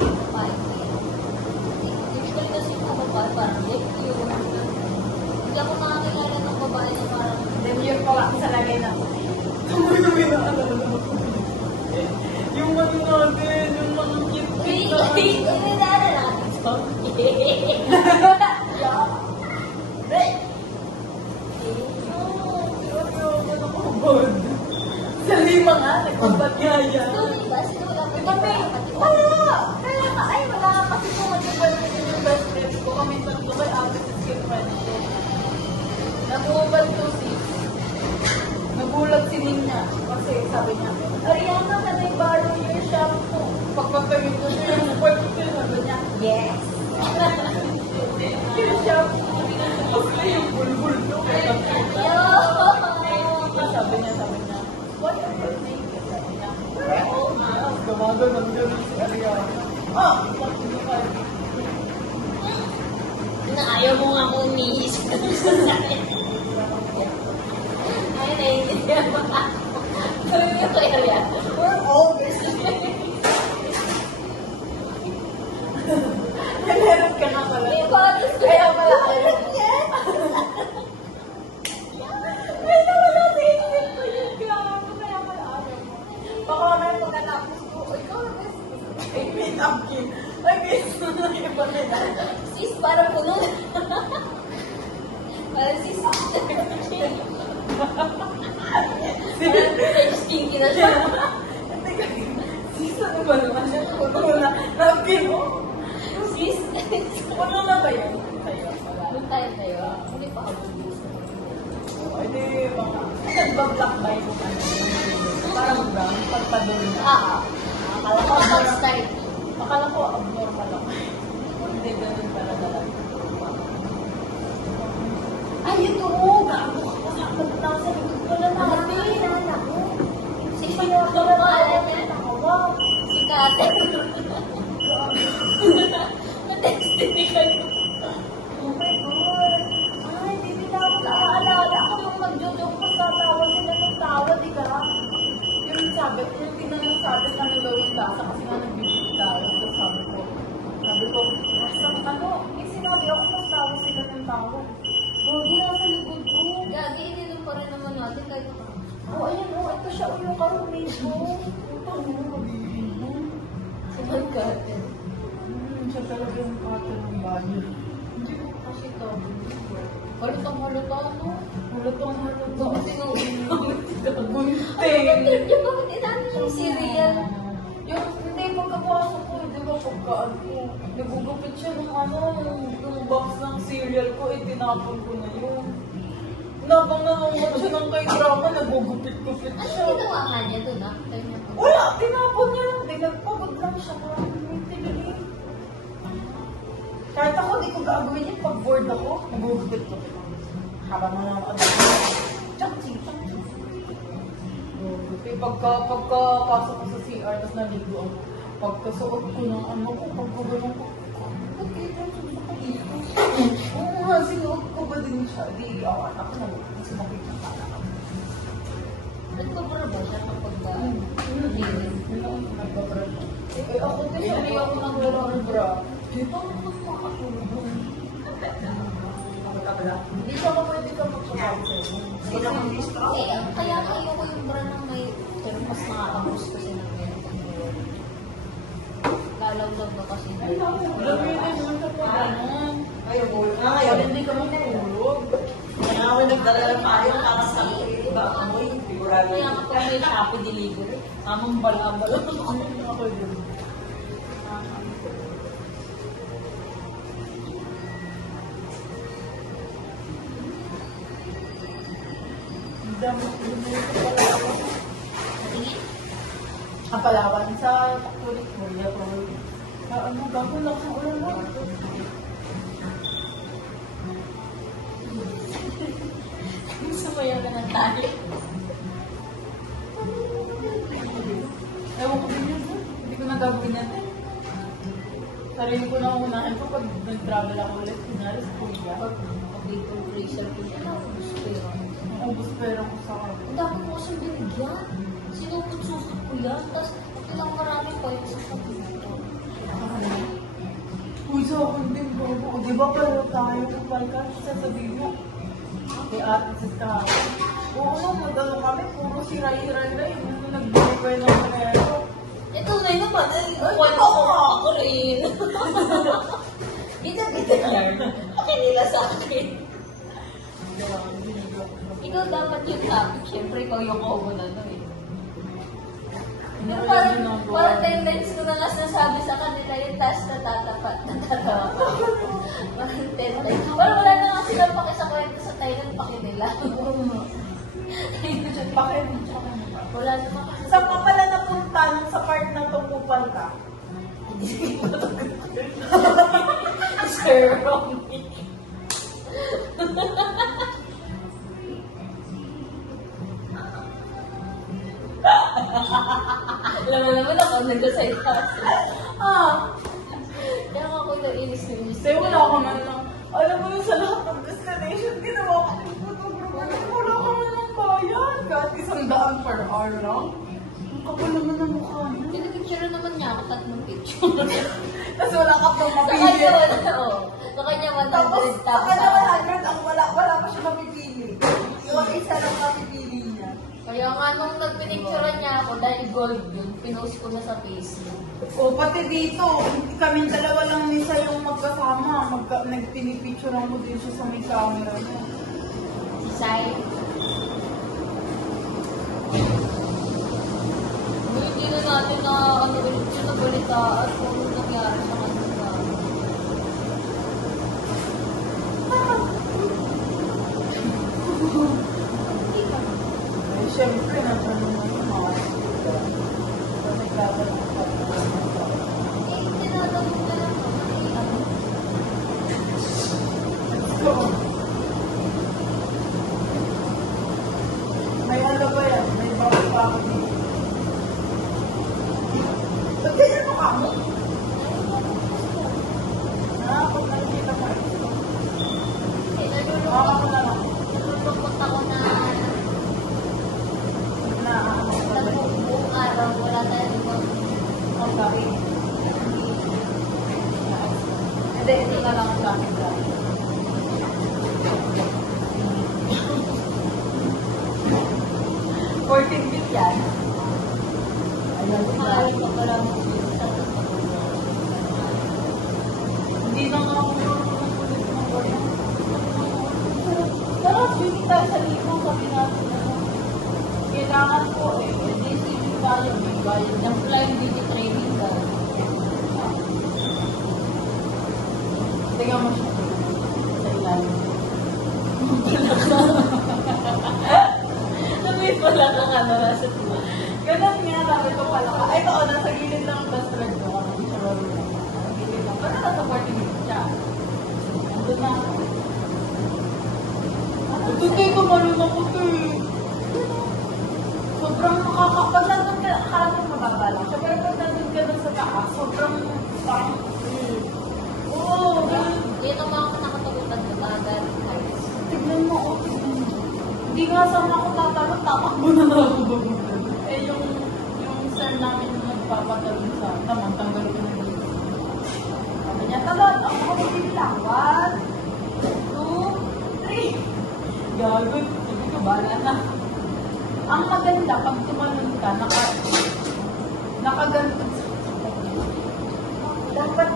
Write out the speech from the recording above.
babae ko yan. Usually kasi yung mga babae parang lecture. Hindi ako nakakilala ng babae na parang Demure pa ako sa lagay na. Tumuloy na alala. Yung ano natin, yung mga cute-cute na. Inilala natin. Sa lima nga, nagpapag nga yan. Diba? Sino wala pa Kami, wala! Kaya nga, ay wala kasi kung mag-boyfriend yung best friends ko, kami tatlo kay Ate sa skin friendship. Nag-ubad to sis. Nagulat si Nina kasi sabi niya, Ariana, can I borrow your shampoo? Pagpapagin ko siya yung boyfriend, sabi niya, yes! Yung shampoo, kasi yung bulbul to. Sabi niya, what are your name? Sabi niya, gumagod ng gano'n si Ariana. Ayaw mo nga akong umiisip sa akin. Ay, naiintindihan mo ako. Sabi niya kay Ariana, we're all business. Meron ka na pala. Kaya pala ayaw. Ay, nawala sa isip ko yun. Grabe, kaya pala ayaw mo. Baka may pagkatapos ko, ikaw na best. Ay, meet up kid. Ay, best na iba nila. Sis, parang puno. Parang sis. Parang skinky na siya. Sis, ano ba naman siya? Puno na. Napin mo. Sis. Puno na ba yun? Doon tayo. Huli pa ako. Ay, di, baka. Nagba-black by mo ka. Parang brown, pagpadol na. Akala ko mag-start. Akala ko abnormal ako. Hindi, ganun pala talaga. Ay, ito! Gago ka pa sa akin na sa likod ko na natin. Si Kapala niya. Nakawa. Si Kate. Matextin ni kayo. Oh my God. Ay, hindi na ako nakaalala. Ako yung mag-joke ko sa tawa sila ng tawa, di ka? Yung sabi, yung tinanong sa atin ano daw yung lasa kasi nga nagbibig tayo. Tapos sabi ko, ano, may sinabi ako mas tawa sila ng tawa. Gogi na sa likod ko. Gagi, ininom pa rin naman natin kahit ako. Oh, ayan oh, ito siya yung ka-roommate mo. Ito mo, magiging mo. Si Kate. Siya talaga yung kato ng bayo. Hindi ko kasi ito. Halutang-haluta, no? Halutong-haluto. Ay, Gunting. bakit inanin yung cereal? Yung, hindi, pagkapasok ko, di ba, pagkaan ko, nagugupit siya ng ano, yung box ng cereal ko, tinapon ko na yun. Nabang nanonood siya ng kay drama, nagugupit-gupit Ano siya. ginawa nga niya doon, ha? Wala, tinapon niya lang, di nagpagod lang siya, may tinilig. Kahit ako, di ko gagawin yun, pag bored ako, nagugupit-gupit. Habang nanonood ako, chak-chik. Pagkapasok ko sa CR, tapos naligo ako. Pagkasuot ko ng ano ko, pagkagano'n ko, oo nga, sinuot ko ba din siya? Di, ako na, sinakit na pala. Nagpapara ba siya kapag linis? Nagbabra siya. Eh, ako din, hindi ako nagbabra. Dito ako makakatulog. Hindi ka pwede ka magpapagod. Kaya ayoko yung brand ng may mas nakakabus kasi ng meron. Lalaw-law ba kasi? Alam mo yun, naman sa pagkanon. Ayaw mo. Ayaw, hindi ka matulog. Kaya ako nagdala ng payo para sa iba amoy, figurado. Kaya nga pag may Shopee delivery, amang bala-bala. Ako yun. Ang dami ko ang Palawan sa kulit mo, ano, gago lang sa ulan mo. Sumaya ka ng tayo. Ewan ko din yun, hindi ko nagagawin natin. Sarili ko lang unahin ko pag nag-travel ako ulit, kunwari sa Kuya. Pag dito freezer ko siya, naubos ko yun. Ubus pera ko sa karto. Ang dami ko kasi binigyan. Sinupot-supot ko yan. Tapos ilang marami pa yun sa computer. sa akin din, bobo. Di ba pala tayo ng palkan? Sasabihin mo, kay ate sa tao. Oo nga, madalo kami. Puro siray-hiray na yun. Yung nagbibigay ng pero. Ito na yun naman. Ay, Wala oo. ako rin. Bida-bida yan. Akin nila sa akin. Ikaw dapat yung topic. Siyempre, ikaw yung common ano eh. Pero parang tendency ko na nga sinasabi sa kanila yung task na tatapat, natatawa pa. Parang tendency. Parang wala na nga silang paki sa kwento sa Thailand, paki nila. Bakit? Wala naman kasi. Saan ka pala napunta nung sa part na tungkupan ka? Sir Romy. Alam mo naman ako, nag-asay ka. Kaya ako nainis na inis. Kasi wala ka man lang. Alam mo yung sa lahat ng destination, ginawa ko yung photographer. Wala ka man lang bayan. Kahit 100 per hour lang. Ang kapal naman ng mukha niya. Pinipicture naman niya ako, 3 picture. Tapos wala ka pang Sa mapili. kanya wala, oo. Sa kanya 100, Tapos sa tapos kanya ako. 100, ang wala pa siya mapipili. Yung isa lang mapipili niya. Kaya nga nung nagpinicturean niya ako, dahil gold yun, pinost ko na sa Facebook. O pati dito, kami dalawa lang nisa yung magkasama. Nagpinipicturean mo din siya sa may camera niya. Si Sai. Hindi na natin na ano rin siya nabalitaan kung ano nangyari sa kanila. Ay, syempre, natanong mo yung mga nagtatanong ka. Tinatanong na lang ako, ano? So, may ano ba yan? May bago pa ako dito. Ba't ganyan mo ka mo? Pag nakikita mo ito. Mama ko na lang. Nalulungkot ako na Na buong araw wala tayo pagkawin. Hindi, ito na lang sa akin. 14 bit yan. Maaari ko pala mo sa Hindi na nga ako ulit ng wala. Pero hindi tayo sa libong sabi natin na kailangan ko eh. Hindi sili bayad, may bayad. Yung flying beauty training ka. Tingnan mo siya. Sa ilalim. Sabi pala kang ano nasa tuwa. Ganun nga, sabi ko pala ka. Ay, ito, nasa gilid lang ang best friend ko. Ang siya rin lang. Nasa gilid lang. Pero nasa 40 minutes siya. Andun na ako. Ito tayo kumalun ako ito eh. Sobrang pag nandun ka, akala mo mababa lang siya. Pero pag nandun ka na sa taas, sobrang parang, oo, ganun. Dito mga ako nakatagutan ko talaga. Tignan mo, oh, tignan mo. Hindi nga sama ako tatalon, tatakbo na ako bagutan. Eh, yung sir namin yung nagpapatalon sa tamang tanggal ko na dito. Sabi niya, talon, ako kapatid lang. 1, 2, 3. Gagod. Sabi ko, bala na. Ang maganda, pag tumalon ka, nakaganto. Dapat